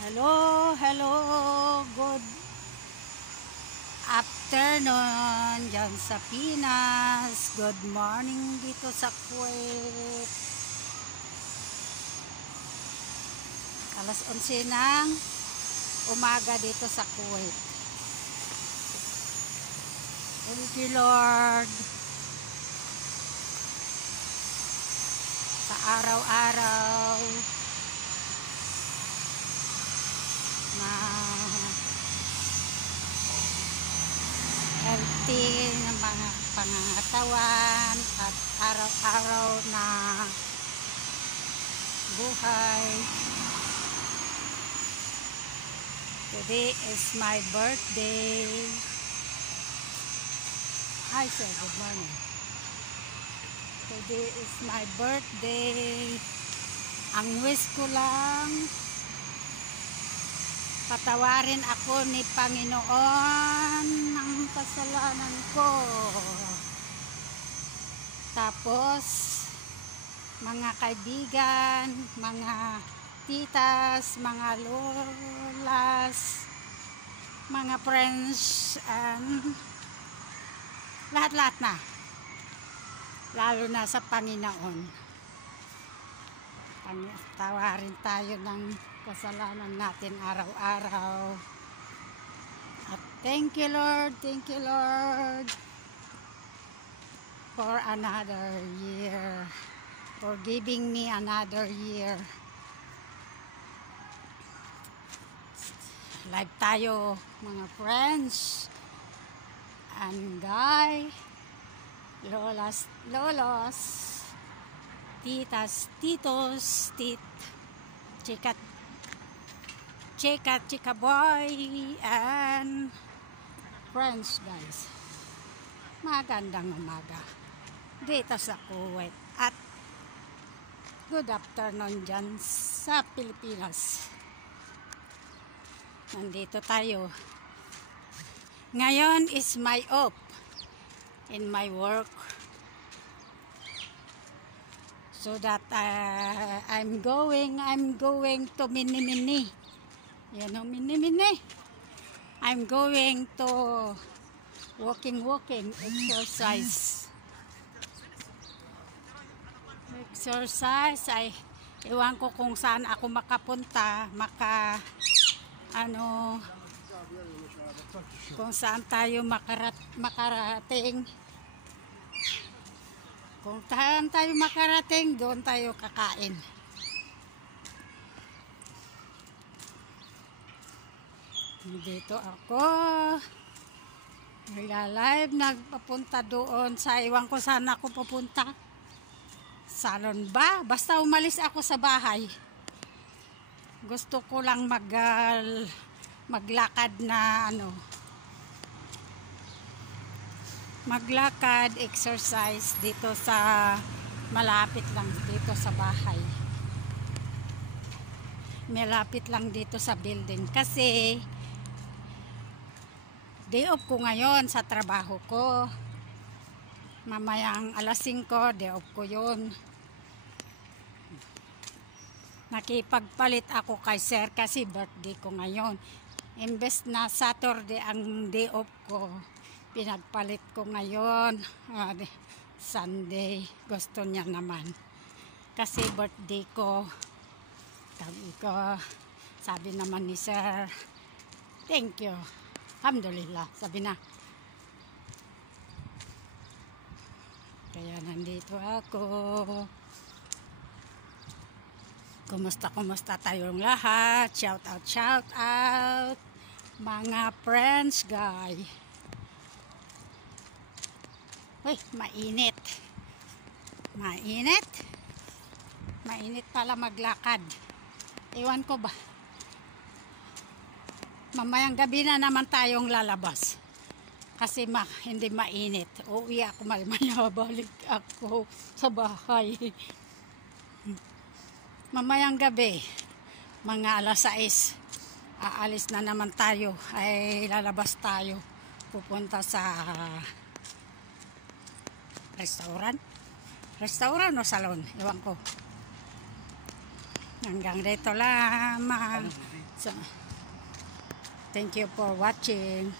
Hello, hello, good afternoon dyan sa Pinas. Good morning dito sa Kuwait. Alas 11 ng umaga dito sa Kuwait. Thank you, Lord, sa araw-araw na healthy ng mga pangangatawan at araw-araw na buhay. Today is my birthday. Hi sir, good morning. Today is my birthday. Ang wish ko lang, patawarin ako ni Panginoon ng kasalanan ko. Tapos, mga kaibigan, mga titas, mga lolas, mga friends, lahat-lahat na. Lalo na sa Panginoon. Tawarin tayo ng kasalanan natin araw-araw. At thank you Lord for another year, for giving me another year. Live tayo mga friends and guy, lolas, lolos, titas, titos, chika boy and friends guys. Magandang umaga dito sa Kuwait at good afternoon dyan sa Pilipinas. Nandito tayo. Ngayon is my off in my work. So that I'm going to Mini. You know Mini. I'm going to walking exercise. Ewan ko kung saan ako makapunta, kung saan tayo makarating. Kung saan tayo makarating, doon tayo kakain. Dito ako nagla-live, nagpapunta doon sa iwan ko saan ako pupunta. Salon ba? Basta umalis ako sa bahay. Gusto ko lang maglakad na maglakad, exercise dito sa malapit lang dito sa bahay. Malapit lang dito sa building kasi day off ko ngayon sa trabaho ko. Mamayang alas 5, day off ko yun. Nakipagpalit ako kay sir kasi birthday ko ngayon. Imbes na Saturday ang day off ko, pinagpalit ko ngayon Sunday. Gusto niya naman kasi birthday ko. Sabi naman ni sir, thank you, alhamdulillah, sabi na. Kaya nandito ako. Kumusta tayong lahat? Shout out mga friends guy. Uy, mainit pala maglakad. Ewan ko ba, mamayang gabi na naman tayong lalabas kasi hindi mainit. Uwi ako mamaya, balik ako sa bahay. Mamayang gabi, mga alas 6, aalis na naman tayo. Ay lalabas tayo, pupunta sa restaurant o salon, ewan ko. Hanggang dito lamang. So, thank you for watching.